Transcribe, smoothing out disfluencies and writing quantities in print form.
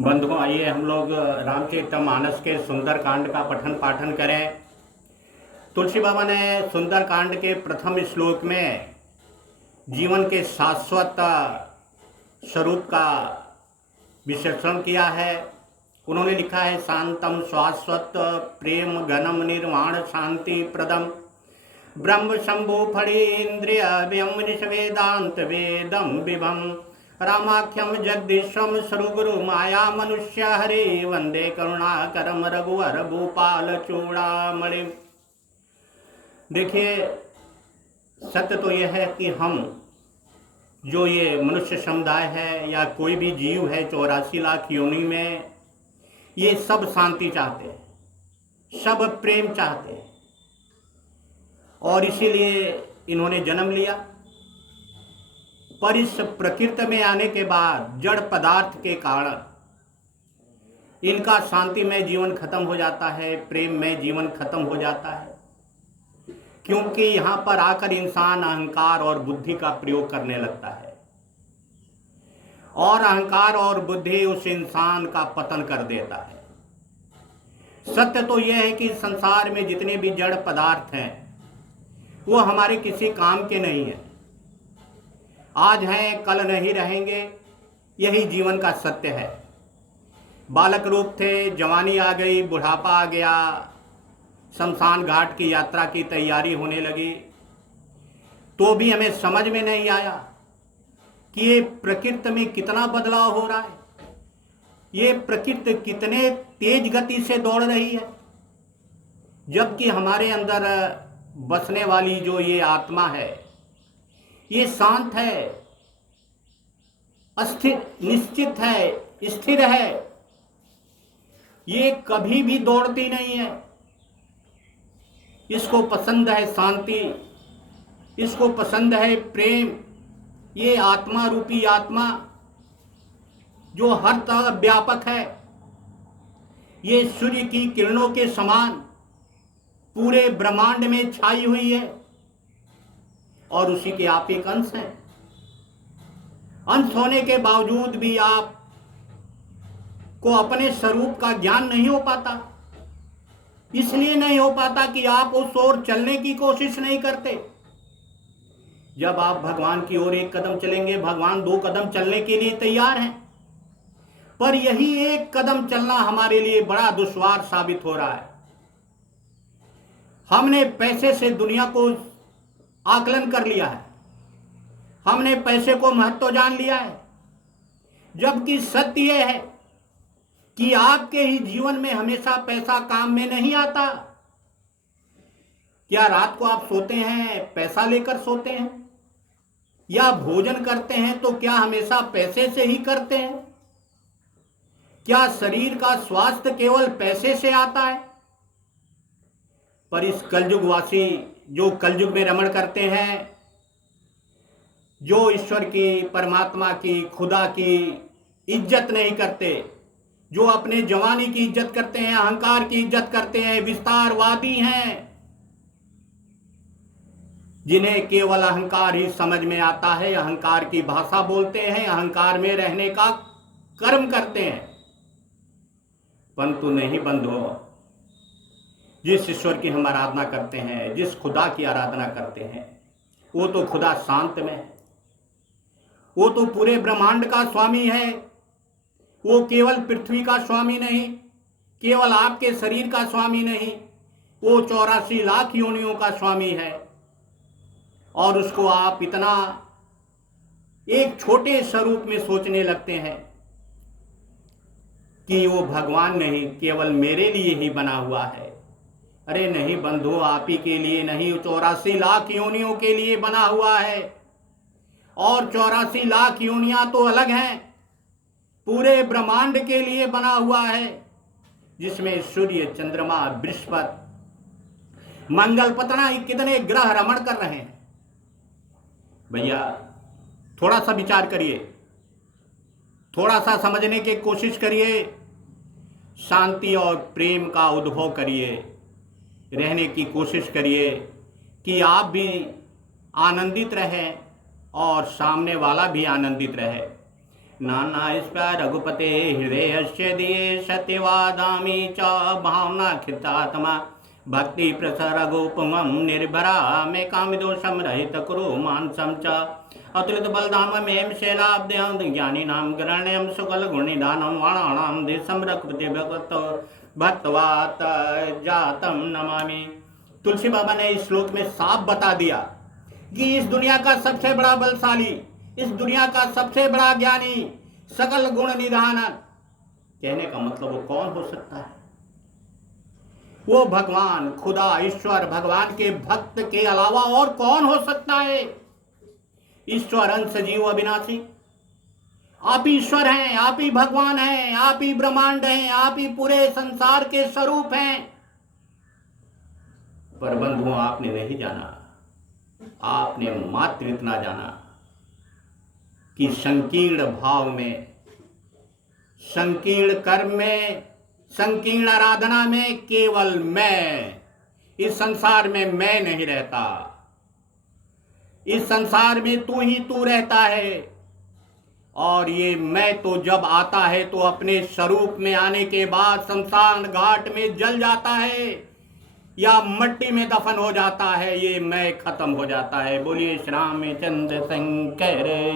बंधुओं, आइए हम लोग रामचरितमानस के सुंदर कांड का पठन पाठन करें। तुलसी बाबा ने सुंदर कांड के प्रथम श्लोक में जीवन के शाश्वत स्वरूप का विश्लेषण किया है। उन्होंने लिखा है, शांतम शाश्वत प्रेम घनम निर्वाण शांति प्रदम ब्रह्म शंभु फड़े इंद्रिय व्यम वेदांत वेदम विभम रामाख्यम जगदीशम गुरु माया मनुष्य हरे वंदे करुणाकरम रघुवर भूपाल चूड़ामणि। देखिए, सत्य तो यह है कि हम जो ये मनुष्य समुदाय है या कोई भी जीव है 84 लाख योनि में, ये सब शांति चाहते हैं, सब प्रेम चाहते हैं और इसीलिए इन्होंने जन्म लिया। पर इस प्रकृति में आने के बाद जड़ पदार्थ के कारण इनका शांति में जीवन खत्म हो जाता है, प्रेम में जीवन खत्म हो जाता है, क्योंकि यहाँ पर आकर इंसान अहंकार और बुद्धि का प्रयोग करने लगता है और अहंकार और बुद्धि उस इंसान का पतन कर देता है। सत्य तो यह है कि संसार में जितने भी जड़ पदार्थ हैं वो हमारे किसी काम के नहीं हैं। आज हैं, कल नहीं रहेंगे, यही जीवन का सत्य है। बालक रूप थे, जवानी आ गई, बुढ़ापा आ गया, शमशान घाट की यात्रा की तैयारी होने लगी, तो भी हमें समझ में नहीं आया कि ये प्रकृति में कितना बदलाव हो रहा है, ये प्रकृति कितने तेज गति से दौड़ रही है, जबकि हमारे अंदर बसने वाली जो ये आत्मा है ये शांत है, अस्थिर निश्चित है, स्थिर है, ये कभी भी दौड़ती नहीं है। इसको पसंद है शांति, इसको पसंद है प्रेम। ये आत्मा रूपी आत्मा जो हर तरह व्यापक है, ये सूर्य की किरणों के समान पूरे ब्रह्मांड में छाई हुई है और उसी के आप एक अंश हैं। अंश होने के बावजूद भी आप को अपने स्वरूप का ज्ञान नहीं हो पाता। इसलिए नहीं हो पाता कि आप उस ओर चलने की कोशिश नहीं करते। जब आप भगवान की ओर एक कदम चलेंगे, भगवान 2 कदम चलने के लिए तैयार हैं, पर यही एक कदम चलना हमारे लिए बड़ा दुश्वार साबित हो रहा है। हमने पैसे से दुनिया को आकलन कर लिया है, हमने पैसे को महत्व जान लिया है, जबकि सत्य यह है कि आपके ही जीवन में हमेशा पैसा काम में नहीं आता। क्या रात को आप सोते हैं पैसा लेकर सोते हैं, या भोजन करते हैं तो क्या हमेशा पैसे से ही करते हैं? क्या शरीर का स्वास्थ्य केवल पैसे से आता है? पर इस कलयुगवासी जो कलयुग में रमण करते हैं, जो ईश्वर की, परमात्मा की, खुदा की इज्जत नहीं करते, जो अपने जवानी की इज्जत करते हैं, अहंकार की इज्जत करते हैं, विस्तारवादी हैं, जिन्हें केवल अहंकार ही समझ में आता है, अहंकार की भाषा बोलते हैं, अहंकार में रहने का कर्म करते हैं। परंतु नहीं बंधुओं, जिस ईश्वर की हम आराधना करते हैं, जिस खुदा की आराधना करते हैं, वो तो खुदा शांत में है, वो तो पूरे ब्रह्मांड का स्वामी है। वो केवल पृथ्वी का स्वामी नहीं, केवल आपके शरीर का स्वामी नहीं, वो 84 लाख योनियों का स्वामी है। और उसको आप इतना एक छोटे स्वरूप में सोचने लगते हैं कि वो भगवान नहीं, केवल मेरे लिए ही बना हुआ है। अरे नहीं बंधु, आप ही के लिए नहीं, 84 लाख योनियों के लिए बना हुआ है। और 84 लाख योनियां तो अलग हैं, पूरे ब्रह्मांड के लिए बना हुआ है, जिसमें सूर्य, चंद्रमा, बृहस्पति, मंगल, पता नहीं कितने ग्रह रमण कर रहे हैं। भैया थोड़ा सा विचार करिए, थोड़ा सा समझने की कोशिश करिए, शांति और प्रेम का उद्भव करिए, रहने की कोशिश करिए कि आप भी आनंदित रहें और सामने वाला भी आनंदित रहे। नाना इस रघुपते हृदय दिए सत्यवादामी च भावना खितात्मा भक्ति प्रसरगोपम निर्भरा में कामिदोषम रहित कुरु मानसम च अतुलित बलधाम में शैलाब्द्याम ज्ञानी नाम ग्रहण्यम सुकल गुणिदानम वाणाणाम देशम रघुपति भक्तवात जातम नमामि। तुलसी बाबा ने इस श्लोक में साफ बता दिया कि इस दुनिया का सबसे बड़ा बलशाली, इस दुनिया का सबसे बड़ा ज्ञानी, सकल गुण निधान, कहने का मतलब वो कौन हो सकता है? वो भगवान, खुदा, ईश्वर, भगवान के भक्त के अलावा और कौन हो सकता है? ईश्वर अंश जीव अविनाशी, आप ईश्वर हैं, आप ही भगवान हैं, आप ही ब्रह्मांड हैं, आप ही पूरे संसार के स्वरूप हैं। पर बंधुओं, आपने नहीं जाना, आपने मात्र इतना जाना कि संकीर्ण भाव में, संकीर्ण कर्म में, संकीर्ण आराधना में केवल मैं, इस संसार में मैं नहीं रहता, इस संसार में तू ही तू रहता है। और ये मैं तो जब आता है तो अपने स्वरूप में आने के बाद शमशान घाट में जल जाता है या मट्टी में दफन हो जाता है, ये मैं खत्म हो जाता है। बोलिए श्री रामचंद्र शंकर।